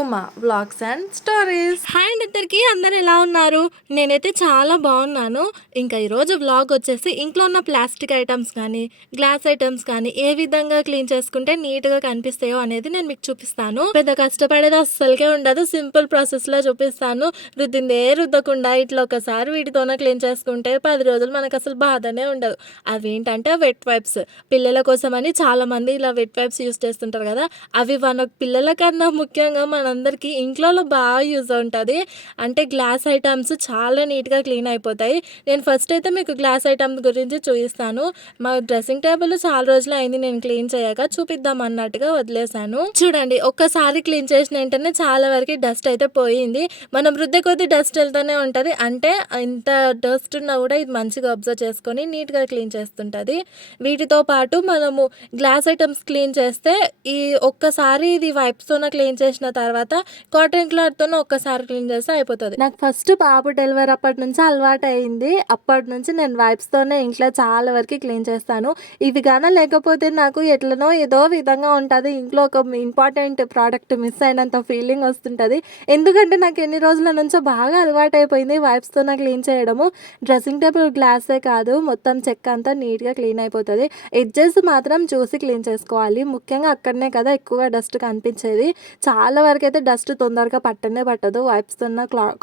Uma vlogs and stories. Hi అండి ఇద్దరికి, అందరు ఎలా ఉన్నారు? నేనైతే చాలా బాగున్నాను. ఇంకా ఈరోజు వ్లాగ్ వచ్చేసి ఇంట్లో ఉన్న ప్లాస్టిక్ ఐటమ్స్ కానీ గ్లాస్ ఐటమ్స్ కానీ ఏ విధంగా క్లీన్ చేసుకుంటే నీట్గా కనిపిస్తాయో అనేది నేను మీకు చూపిస్తాను. పెద్ద కష్టపడేది అస్సలకే ఉండదు, సింపుల్ ప్రాసెస్లో చూపిస్తాను. రుద్దిందే రుద్దకుండా ఇట్లా ఒకసారి వీటితోనే క్లీన్ చేసుకుంటే 10 రోజులు మనకు అసలు బాధనే ఉండదు. అవేంటంటే వెట్ వైప్స్. పిల్లల కోసం అని చాలా మంది ఇలా వెట్ వైప్స్ యూస్ చేస్తుంటారు కదా, అవి మన పిల్లల కన్నా ముఖ్యంగా మనందరికీ ఇంట్లో బాగా యూజ్ ఉంటుంది. అంటే గ్లాస్ ఐటమ్స్ చాలా నీట్గా క్లీన్ అయిపోతాయి. నేను ఫస్ట్ అయితే మీకు గ్లాస్ ఐటమ్స్ గురించి చూపిస్తాను. మా డ్రెస్సింగ్ టేబుల్ చాలా రోజులు అయింది నేను క్లీన్ చేయక, చూపిద్దాం అన్నట్టుగా వదిలేసాను. చూడండి, ఒక్కసారి క్లీన్ చేసిన వెంటనే చాలా వరకు డస్ట్ అయితే పోయింది. మనం రుద్దే కొద్ది డస్ట్ వెళ్తూనే ఉంటుంది. అంటే ఇంత డస్ట్ ఉన్నా కూడా ఇది మంచిగా అబ్జర్వ్ చేసుకొని నీట్గా క్లీన్ చేస్తుంటుంది. వీటితో పాటు మనము గ్లాస్ ఐటమ్స్ క్లీన్ చేస్తే ఈ ఒక్కసారి ఇది వైప్స్తోనే క్లీన్ చేసిన తర్వాత కాటన్ క్లాత్తో ఒక్కసారి క్లీన్ చేస్తే అయిపోతుంది. నాకు ఫస్ట్ బాబు డెలివరీ అప్పటి నుంచి అలవాటు అయింది. అప్పటి నుంచి నేను వైప్స్తోనే ఇంట్లో చాలా వరకు క్లీన్ చేస్తాను. ఇవి గాన లేకపోతే నాకు ఎట్లనో ఏదో విధంగా ఉంటుంది. ఇంట్లో ఒక ఇంపార్టెంట్ ప్రోడక్ట్ మిస్ అయినంత ఫీలింగ్ వస్తుంటుంది. ఎందుకంటే నాకు ఎన్ని రోజుల నుంచో బాగా అలవాటు అయిపోయింది వైప్స్తోనే క్లీన్ చేయడము. డ్రెస్సింగ్ టేబుల్ గ్లాసే కాదు, మొత్తం చెక్క అంతా నీట్గా క్లీన్ అయిపోతుంది. ఎడ్జెస్ మాత్రం చూసి క్లీన్ చేసుకోవాలి. ముఖ్యంగా అక్కడనే కదా ఎక్కువగా డస్ట్ కనిపించేది. చాలా వరకు అయితే డస్ట్ తొందరగా పట్టదు. వైప్స్తో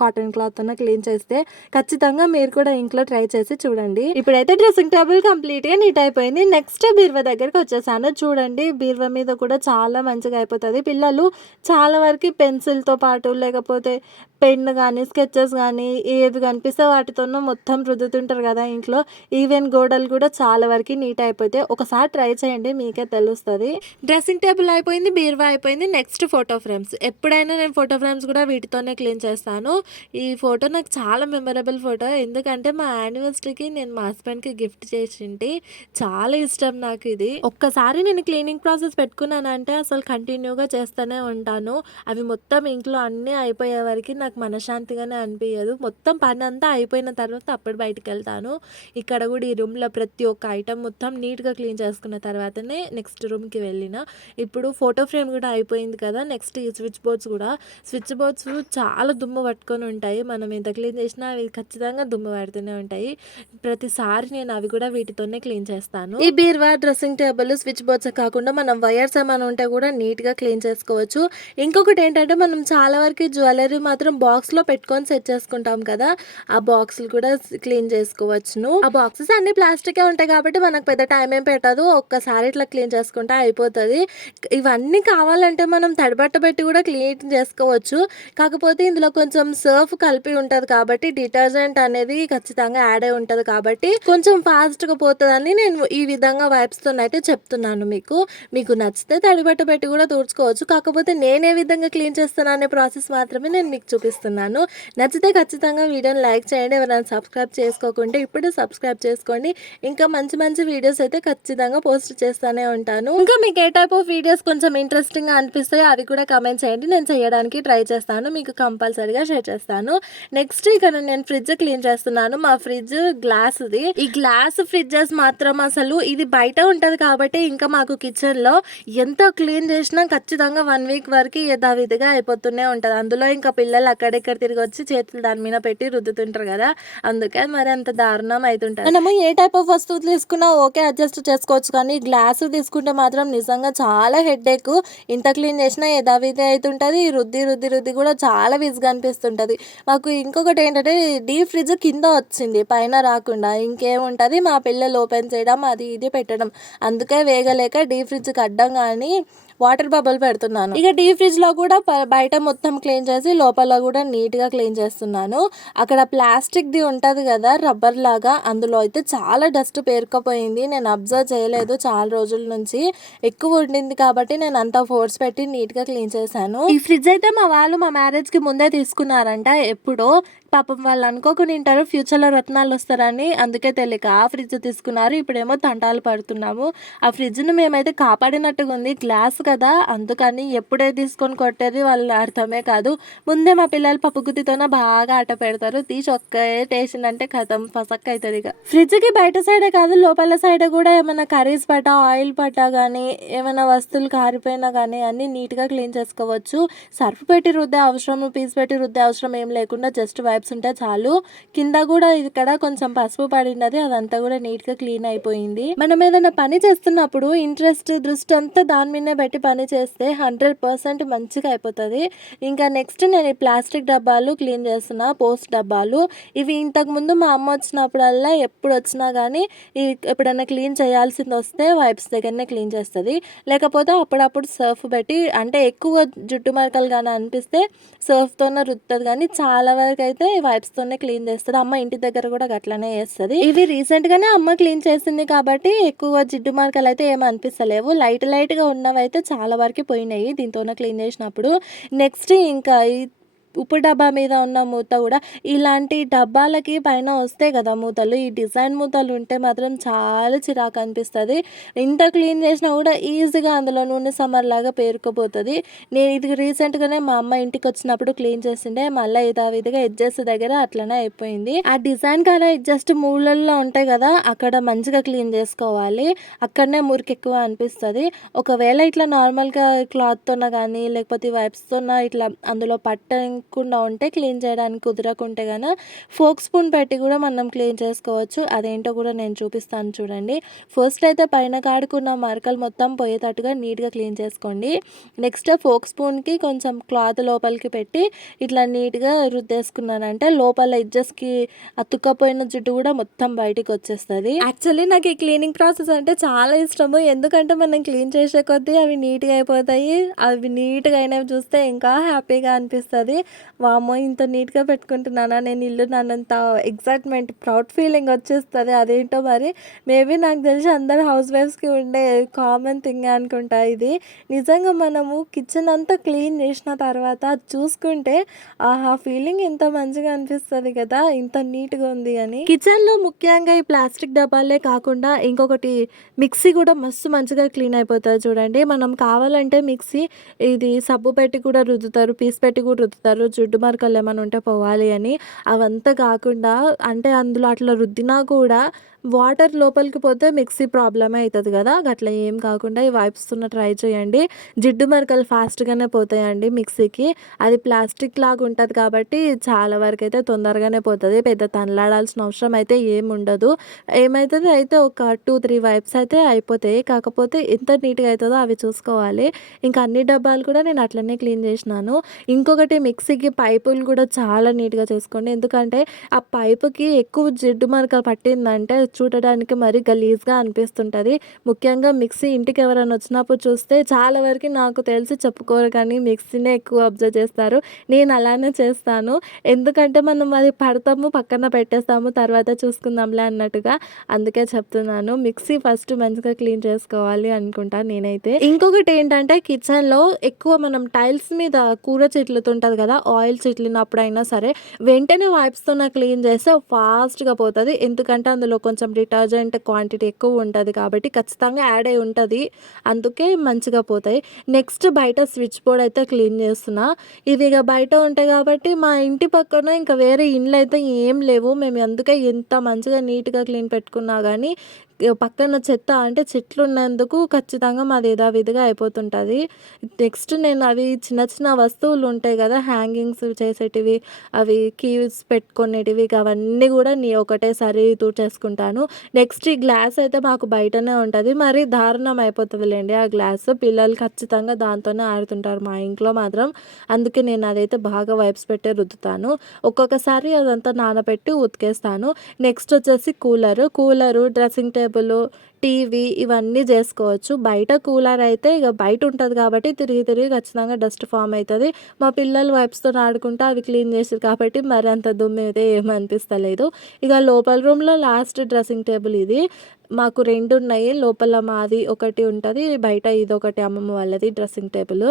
కాటన్ క్లాత్తో క్లీన్ చేస్తే ఖచ్చితంగా మీరు కూడా ఇంట్లో ట్రై చేసి చూడండి. ఇప్పుడైతే డ్రెస్సింగ్ టేబుల్ కంప్లీట్గా నీట్ అయిపోయింది. నెక్స్ట్ బీరువా దగ్గరికి వచ్చేసాను. చూడండి, బీరువా మీద కూడా చాలా మంచిగా అయిపోతుంది. పిల్లలు చాలా వరకు పెన్సిల్తో పాటు లేకపోతే పెన్ కానీ స్కెచెస్ కానీ ఏది కనిపిస్తే వాటితోనూ మొత్తం రుద్దుతుంటారు కదా ఇంట్లో. ఈవెన్ గోడలు కూడా చాలా వరకు నీట్ అయిపోతే ఒకసారి ట్రై చేయండి, మీకే తెలుస్తుంది. డ్రెస్సింగ్ టేబుల్ అయిపోయింది, బీరువా అయిపోయింది. Next photo frames. ఎప్పుడైనా నేను ఫోటో ఫ్రేమ్స్ కూడా వీటితోనే క్లీన్ చేస్తాను. ఈ ఫోటో నాకు చాలా మెమరబుల్ ఫోటో. ఎందుకంటే మా యానివర్సరీకి నేను మా హస్బెండ్కి గిఫ్ట్ చేసింటి. చాలా ఇష్టం నాకు ఇది. ఒక్కసారి నేను క్లీనింగ్ ప్రాసెస్ పెట్టుకున్నానంటే అసలు కంటిన్యూగా చేస్తూనే ఉంటాను. అవి మొత్తం ఇంట్లో అన్నీ అయిపోయే వరకు నాకు మనశ్శాంతిగానే అనిపించదు. మొత్తం పని అంతా అయిపోయిన తర్వాత అప్పుడు బయటకు వెళ్తాను. ఇక్కడ కూడా ఈ రూమ్లో ప్రతి ఒక్క ఐటమ్ మొత్తం నీట్గా క్లీన్ చేసుకున్న తర్వాతనే నెక్స్ట్ రూమ్కి వెళ్ళిన. ఇప్పుడు ఫోటో ఫ్రేమ్ కూడా అయిపోయింది కదా, నెక్స్ట్ ఈ స్విచ్ బోర్డ్స్ చాలా దుమ్ము పట్టుకొని ఉంటాయి. మనం ఎంత క్లీన్ చేసినా అవి ఖచ్చితంగా దుమ్ము పడుతూనే ఉంటాయి. ప్రతిసారి నేను అవి కూడా వీటితోనే క్లీన్ చేస్తాను. ఈ బీరువా, డ్రెస్సింగ్ టేబుల్, స్విచ్ బోర్డ్స్ కాకుండా మనం వైర్స్ ఏమైనా ఉంటే కూడా నీట్గా క్లీన్ చేసుకోవచ్చు. ఇంకొకటి ఏంటంటే మనం చాలా వరకు జ్యువెలరీ మాత్రం బాక్స్లో పెట్టుకొని సెట్ చేసుకుంటాం కదా, ఆ బాక్స్లు కూడా క్లీన్ చేసుకోవచ్చును. ఆ బాక్సెస్ అన్ని ప్లాస్టికే ఉంటాయి కాబట్టి మనకు పెద్ద టైం ఏం పెట్టదు. ఒక్కసారి ఇట్లా క్లీన్ చేసుకుంటే అయిపోతుంది. ఇవన్నీ కావాలంటే మనం తడిబట్ట పెట్టి కూడా క్లీన్ చేసుకోవచ్చు. కాకపోతే ఇందులో కొంచెం సర్ఫ్ కలిపి ఉంటుంది కాబట్టి డిటర్జెంట్ అనేది ఖచ్చితంగా యాడ్ అయి ఉంటుంది కాబట్టి కొంచెం ఫాస్ట్గా పోతుందని నేను ఈ విధంగా వైప్స్తో అయితే చెప్తున్నాను. మీకు నచ్చితే తడిబట్ట పెట్టి కూడా తుడుచుకోవచ్చు. కాకపోతే నేను ఏ విధంగా క్లీన్ చేస్తాను అనే ప్రాసెస్ మాత్రమే నేను మీకు చూపిస్తున్నాను. నచ్చితే ఖచ్చితంగా వీడియోని లైక్ చేయండి. ఎవరైనా సబ్స్క్రైబ్ చేసుకోకుంటే ఇప్పుడు సబ్స్క్రైబ్ చేసుకోండి. ఇంకా మంచి మంచి వీడియోస్ అయితే ఖచ్చితంగా పోస్ట్ చేస్తూనే ఉంటాను. ఇంకా మీకు ఏ టైప్ ఆఫ్ వీడియోస్ కొంచెం ఇంట్రెస్టింగ్గా అనిపిస్తాయి అవి కూడా కమెంట్ చేయండి, నేను చేయడానికి ట్రై చేస్తాను, మీకు కంపల్సరీగా షేర్ చేస్తాను. నెక్స్ట్ ఇక్కడ నేను ఫ్రిడ్జ్ క్లీన్ చేస్తున్నాను. మా ఫ్రిడ్జ్ గ్లాస్ది. ఈ గ్లాస్ ఫ్రిడ్జెస్ మాత్రం అసలు ఇది బయట ఉంటుంది కాబట్టి ఇంకా మాకు కిచెన్లో ఎంత క్లీన్ చేసినా ఖచ్చితంగా 1 వీక్ వరకు యథావిధిగా అయిపోతూనే ఉంటుంది. అందులో ఇంకా పిల్లలు అక్కడిక్కడ తిరిగి వచ్చి చేతులు దాని మీద పెట్టి రుద్దుతుంటారు కదా, అందుకే మరి అంత దారుణం అవుతుంటుంది. మనము ఏ టైప్ ఆఫ్ వస్తువు తీసుకున్నా ఓకే అడ్జస్ట్ చేసుకోవచ్చు, కానీ గ్లాస్ తీసుకుంటే మాత్రం నిజంగా చాలా హెడ్ఏక్. ఇంత క్లీన్ చేసినా యథావిధి అవుతుంటుంది. రుద్ది కూడా చాలా విసుగా అనిపిస్తుంటుంది. మాకు ఇంకొకటి ఏంటంటే డీప్ ఫ్రిడ్జ్ కింద వచ్చింది, పైన రాకుండా. ఇంకేముంటుంది, మా పిల్లలు ఓపెన్ చేయడం అది ఇది పెట్టడం, అందుకే వేగలేక డీప్ ఫ్రిడ్జ్కి అడ్డం కానీ వాటర్ బబుల్ పెడుతున్నాను. ఇక డీప్ ఫ్రిడ్జ్ లో కూడా బయట మొత్తం క్లీన్ చేసి లోపల కూడా నీట్ గా క్లీన్ చేస్తున్నాను. అక్కడ ప్లాస్టిక్ ది ఉంటది కదా రబ్బర్ లాగా, అందులో అయితే చాలా డస్ట్ పేరుకుపోయింది. నేను అబ్జర్వ్ చేయలేదు, చాలా రోజుల నుంచి ఎక్కువ ఉండింది కాబట్టి నేను అంతా ఫోర్స్ పెట్టి నీట్ గా క్లీన్ చేశాను. ఈ ఫ్రిడ్జ్ అయితే మా వాళ్ళు మా మ్యారేజ్ కి ముందే తీసుకున్నారంట. ఎప్పుడో పాపం వాళ్ళు అనుకోకుండా ఉంటారు ఫ్యూచర్లో రత్నాలు వస్తారని, అందుకే తెలియక ఆ ఫ్రిడ్జ్ తీసుకున్నారు. ఇప్పుడేమో తంటాలు పడుతున్నాము. ఆ ఫ్రిడ్జ్ను మేమైతే కాపాడినట్టుగా ఉంది. గ్లాస్ కదా, అందుకని ఎప్పుడే తీసుకొని కొట్టేది వాళ్ళ అర్థమే కాదు. ముందే మా పిల్లలు పప్పు గుత్తితోనే బాగా ఆట పెడతారు. తీసి ఒక్కటేసిందంటే కథం ఫసక్ అవుతుంది. ఇక ఫ్రిడ్జ్కి బయట సైడే కాదు లోపల సైడ్ కూడా ఏమైనా కర్రీస్ పట్ట, ఆయిల్ పట్ట కానీ ఏమైనా వస్తువులు కారిపోయినా కానీ అన్నీ నీట్గా క్లీన్ చేసుకోవచ్చు. సర్ఫ్ పెట్టి రుద్దే అవసరం, పీస్ పెట్టి రుద్దే అవసరం ఏం లేకుండా జస్ట్ వైప్స్ ఉంటే చాలు. కింద కూడా ఇక్కడ కొంచెం పసుపు పడినది, అదంతా కూడా నీట్గా క్లీన్ అయిపోయింది. మనం ఏదైనా పని చేస్తున్నప్పుడు ఇంట్రెస్ట్ దృష్టి అంతా దాని మీదనే పెట్టి పని చేస్తే 100% మంచిగా అయిపోతుంది. ఇంకా నెక్స్ట్ నేను ఈ ప్లాస్టిక్ డబ్బాలు క్లీన్ చేస్తున్నా, పోస్ట్ డబ్బాలు. ఇవి ఇంతకుముందు మా అమ్మ వచ్చినప్పుడల్లా ఎప్పుడు వచ్చినా కానీ ఎప్పుడైనా క్లీన్ చేయాల్సింది వస్తే వైప్స్ దగ్గరనే క్లీన్ చేస్తుంది. లేకపోతే అప్పుడప్పుడు సర్ఫ్ పెట్టి, అంటే ఎక్కువ జుట్టు మరకలు కానీ అనిపిస్తే సర్ఫ్తోనే రుద్దుతుంది, కానీ చాలా వరకు అయితే వైప్స్తోనే క్లీన్ చేస్తుంది. అమ్మ ఇంటి దగ్గర కూడా అట్లనే చేస్తుంది. ఇవి రీసెంట్గానే అమ్మ క్లీన్ చేసింది కాబట్టి ఎక్కువ జిడ్డు మార్కలు అయితే ఏమి అనిపిస్తలేవు. లైట్గా ఉన్నవైతే చాలా వరకు పోయినాయి దీంతోనే క్లీన్ చేసినప్పుడు. నెక్స్ట్ ఇంకా ఈ ఉప్పు డబ్బా మీద ఉన్న మూత కూడా, ఇలాంటి డబ్బాలకి పైన వస్తాయి కదా మూతలు, ఈ డిజైన్ మూతలు ఉంటే మాత్రం చాలా చిరాకు అనిపిస్తుంది. ఇంత క్లీన్ చేసినా కూడా ఈజీగా అందులో నూనె సమర్లాగా పేరుకుపోతుంది. నేను ఇది రీసెంట్గానే మా అమ్మ ఇంటికి వచ్చినప్పుడు క్లీన్ చేసిండే, మళ్ళీ యథావిధిగా ఎడ్జెస్ దగ్గర అట్లనే అయిపోయింది. ఆ డిజైన్ కానీ జస్ట్ మూలల్లో ఉంటాయి కదా, అక్కడ మంచిగా క్లీన్ చేసుకోవాలి. అక్కడనే మురికి ఎక్కువ అనిపిస్తుంది. ఒకవేళ ఇట్లా నార్మల్గా క్లాత్తోన కానీ లేకపోతే వైప్స్తోన ఇట్లా అందులో పట్టకుండా ఉంటే, క్లీన్ చేయడానికి కుదరకుంటే కనుక ఫోక్ స్పూన్ పెట్టి కూడా మనం క్లీన్ చేసుకోవచ్చు. అదేంటో కూడా నేను చూపిస్తాను చూడండి. ఫస్ట్ అయితే పైన కాడుకున్న మరకలు మొత్తం పోయేటట్టుగా నీట్గా క్లీన్ చేసుకోండి. నెక్స్ట్ ఫోక్ స్పూన్కి కొంచెం క్లాత్ లోపలికి పెట్టి ఇట్లా నీట్గా రుద్దేసుకున్నానంటే లోపల ఎడ్జెస్కి అతుక్కపోయిన జుట్టు కూడా మొత్తం బయటికి వచ్చేస్తుంది. యాక్చువల్లీ నాకు ఈ క్లీనింగ్ ప్రాసెస్ అంటే చాలా ఇష్టము. ఎందుకంటే మనం క్లీన్ చేసే కొద్దీ అవి నీట్గా అయిపోతాయి. అవి నీట్గా అయినవి చూస్తే ఇంకా హ్యాపీగా అనిపిస్తుంది. వామ్మో, ఇంత నీట్గా పెట్టుకుంటున్నానా నేను ఇల్లు, నన్నంత ఎగ్జైట్మెంట్, ప్రౌడ్ ఫీలింగ్ వచ్చేస్తుంది. అదేంటో మరి, మేబీ నాకు తెలిసి అందరు హౌస్ వైఫ్స్కి ఉండే కామన్ థింగ్ అనుకుంటా ఇది. నిజంగా మనము కిచెన్ అంతా క్లీన్ చేసిన తర్వాత చూసుకుంటే ఆ ఫీలింగ్ ఎంత మంచిగా అనిపిస్తుంది కదా, ఇంత నీట్గా ఉంది అని. కిచెన్లో ముఖ్యంగా ఈ ప్లాస్టిక్ డబ్బాలే కాకుండా ఇంకొకటి మిక్సీ కూడా మస్తు మంచిగా క్లీన్ అయిపోతుంది చూడండి. మనం కావాలంటే మిక్సీ ఇది సబ్బు పెట్టి కూడా రుద్దుతారు, పీస్ పెట్టి కూడా రుద్దుతారు, జిడ్డు మరకలు ఏమైనా ఉంటే పోవాలి అని. అవంతా కాకుండా అంటే అందులో అట్లా రుద్దినా కూడా వాటర్ లోపలికి పోతే మిక్సీ ప్రాబ్లమే అవుతుంది కదా, అట్లా ఏం కాకుండా ఈ వైప్స్తోన ట్రై చేయండి. జిడ్డు మరకలు ఫాస్ట్గానే పోతాయండి మిక్సీకి. అది ప్లాస్టిక్ లాగా ఉంటుంది కాబట్టి చాలా వరకు అయితే తొందరగానే పోతుంది. పెద్ద తనలాడాల్సిన అవసరం అయితే ఏమి ఉండదు. ఏమవుతుంది అయితే ఒక 2-3 వైప్స్ అయితే అయిపోతాయి. కాకపోతే ఎంత నీట్గా అవుతుందో అవి చూసుకోవాలి. ఇంకా అన్ని డబ్బాలు కూడా నేను అట్లనే క్లీన్ చేసినాను. ఇంకొకటి మిక్సీకి పైపులు కూడా చాలా నీట్గా చేసుకోండి. ఎందుకంటే ఆ పైపుకి ఎక్కువ జిడ్డు మరకలు పట్టిందంటే చూడడానికి మరి గలీజ్గా అనిపిస్తుంటుంది. ముఖ్యంగా మిక్సీ ఇంటికి ఎవరైనా వచ్చినప్పుడు చూస్తే చాలా వరకు నాకు తెలిసి చెప్పుకోరు కానీ మిక్సీనే ఎక్కువ అబ్జర్వ్ చేస్తారు. నేను అలానే చేస్తాను. ఎందుకంటే మనం అది పడతాము, పక్కన పెట్టేస్తాము, తర్వాత చూసుకుందాంలే అన్నట్టుగా. అందుకే చెప్తున్నాను, మిక్సీ ఫస్ట్ మంచిగా క్లీన్ చేసుకోవాలి అనుకుంటా నేనైతే. ఇంకొకటి ఏంటంటే కిచెన్లో ఎక్కువ మనం టైల్స్ మీద కూర చిట్లుతుంటుంది కదా, ఆయిల్ చిట్లినప్పుడైనా సరే వెంటనే వైప్స్తో క్లీన్ చేస్తే ఫాస్ట్గా పోతుంది. ఎందుకంటే అందులో కొంచెం డిటర్జెంట్ క్వాంటిటీ ఎక్కువ ఉంటుంది కాబట్టి ఖచ్చితంగా యాడ్ అయి ఉంటుంది, అందుకే మంచిగా పోతాయి. నెక్స్ట్ బయట స్విచ్ బోర్డ్ అయితే క్లీన్ చేస్తున్నా. ఇది ఇక బయట ఉంటాయి కాబట్టి మా ఇంటి పక్కన ఇంకా వేరే ఇండ్లు అయితే ఏం లేవు. మేము అందుకే ఎంత మంచిగా నీట్గా క్లీన్ పెట్టుకున్నా కానీ పక్కన చెత్త అంటే చెట్లు ఉన్నందుకు ఖచ్చితంగా మాది యథావిధిగా అయిపోతుంటుంది. నెక్స్ట్ నేను అవి చిన్న చిన్న వస్తువులు ఉంటాయి కదా, హ్యాంగింగ్స్ చేసేటివి, అవి కీస్ పెట్టుకునేటివి, అవన్నీ కూడా ఒకటేసారి తూచేసుకుంటాను. నెక్స్ట్ ఈ గ్లాస్ అయితే మాకు బయటనే ఉంటుంది, మరి దారుణం అయిపోతుందిలేండి ఆ గ్లాస్. పిల్లలు ఖచ్చితంగా దాంతోనే ఆడుతుంటారు మా ఇంట్లో మాత్రం. అందుకే నేను అదైతే బాగా వైప్స్ పెట్టే రుద్దుతాను. ఒక్కొక్కసారి అదంతా నానబెట్టి ఉతికేస్తాను. నెక్స్ట్ వచ్చేసి కూలరు, డ్రెస్సింగ్ టేబుల్, టీవీ ఇవన్నీ చేసుకోవచ్చు. బయట కూలర్ అయితే ఇక బయట ఉంటుంది కాబట్టి తిరిగి ఖచ్చితంగా డస్ట్ ఫామ్ అవుతుంది. మా పిల్లలు వైప్స్తో ఆడుకుంటూ అవి క్లీన్ చేసారు కాబట్టి మరి అంత దుమ్ము అయితే ఏమనిపిస్తలేదు. ఇక లోపల రూమ్లో లాస్ట్ డ్రెస్సింగ్ టేబుల్ ఇది. మాకు 2 ఉన్నాయి. లోపల మాది ఒకటి ఉంటది. బయట ఇదొకటి అమ్మమ్మ వాళ్ళది డ్రెస్సింగ్ టేబుల్.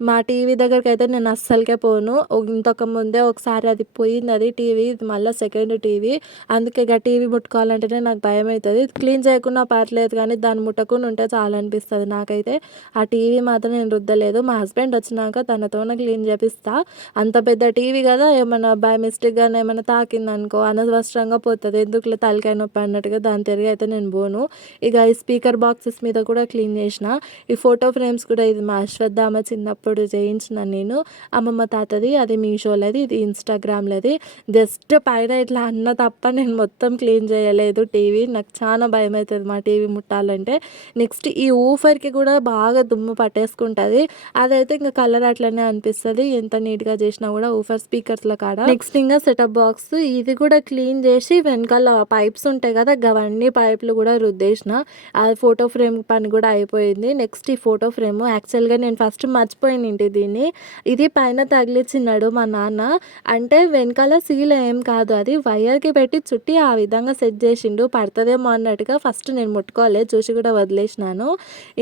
మా టీవీ దగ్గరికైతే నేను అస్సలకే పోను. ఇంతకు ముందే ఒకసారి అది పోయిందది టీవీ. ఇది మళ్ళా సెకండ్ టీవీ. అందుకే ఇగ టీవీ ముట్టుకోవాలంటేనే నాకు భయమైతది. క్లీన్ చేయకున్నా పర్లేదు కానీ దాన్ని ముట్టకుండా ఉంటే చాలనిపిస్తది నాకైతే. ఆ టీవీ మాత్రం నేను రుద్దలేదు. మా హస్బెండ్ వచ్చినాక తనతోనే క్లీన్ చేపిస్తా. అంత పెద్ద టీవీ కదా, ఏమన్నా బై మిస్టేక్‌గానే ఏమన్నా తాకిందనుకో అనవసరంగా పోతది. ఎందుకులే తలకాయ నొప్పి అన్నట్టుగా దాని తిరిగి అయితే నేను పోను. ఇక ఈ స్పీకర్ బాక్సెస్ మీద కూడా క్లీన్ చేసిన. ఈ ఫోటో ఫ్రేమ్స్ కూడా ఇది మా అశ్వత్థామ చిన్నప్పుడు చేయించిన నేను. అమ్మమ్మ తాతది. అది మీషోలోది, ఇది ఇన్‌స్టాగ్రామ్‌లోది. జస్ట్ పైన ఇట్లా అన్న తప్ప నేను మొత్తం క్లీన్ చేయలేదు టీవీ. నాకు చాలా భయమైతది మా టీవీ ముట్టాలంటే. నెక్స్ట్ ఈ ఊఫర్‌కి కూడా బాగా దుమ్ము పట్టేసుకుంటది. అదైతే ఇంక కలర్ అట్లనే అనిపిస్తది. ఎంత నీట్‌గా చేసినా కూడా ఊఫర్ స్పీకర్స్‌ల కాడ. నెక్స్ట్ ఇంగ సెటప్ బాక్స్ ఇది కూడా క్లీన్ చేసి వెనకాల పైప్స్ ఉంటాయి కదా, గవన్నీ పైపులు కూడా రుద్దేసిన. అది ఫోటో ఫ్రేమ్ పని కూడా అయిపోయింది. నెక్స్ట్ ఈ ఫోటో ఫ్రేమ్ యాక్చువల్‌గా నేను ఫస్ట్ మర్చిపోయినింటి దీన్ని. ఇది పైన తగిలిచ్చినాడు మా నాన్న. అంటే వెనకాల సీల్ ఏం కాదు, అది వైర్‌కి పెట్టి చుట్టి ఆ విధంగా సెట్ చేసిండు. పడతదేమో అన్నట్టుగా ఫస్ట్ నేను ముట్టుకోలే, చూసి కూడా వదిలేసినాను.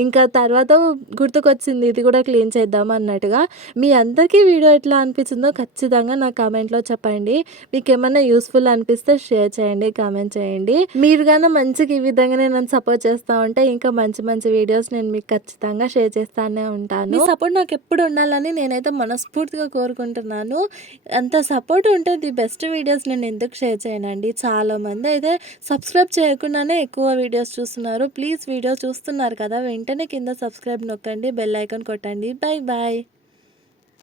ఇంకా తర్వాత గుర్తుకొచ్చింది ఇది కూడా క్లీన్ చేద్దాం అన్నట్టుగా. మీ అందరికీ వీడియో ఎట్లా అనిపించిందో ఖచ్చితంగా నా కామెంట్‌లో చెప్పండి. మీకేమన్నా యూస్‌ఫుల్ అనిపిస్తే షేర్ చేయండి, కామెంట్ చేయండి. మీరు గాని మంచిగా ఈ విధంగానే నన్ను సపోర్ట్ చేస్తా ఉంటే ఇంకా మంచి మంచి వీడియోస్ నేను మీకు ఖచ్చితంగా షేర్ చేస్తానే ఉంటాను. మీ సపోర్ట్ నాకు ఎప్పుడు ఉండాలని నేనైతే మనస్ఫూర్తిగా కోరుకుంటున్నాను. అంత సపోర్ట్ ఉంటే ది బెస్ట్ వీడియోస్ నేను ఎందుకు షేర్ చేయనండి. చాలామంది అయితే సబ్స్క్రైబ్ చేయకుండానే ఎక్కువ వీడియోస్ చూస్తున్నారు. ప్లీజ్ వీడియో చూస్తున్నారు కదా, వెంటనే కింద సబ్స్క్రైబ్ నొక్కండి, బెల్ ఐకాన్ కొట్టండి. Bye bye.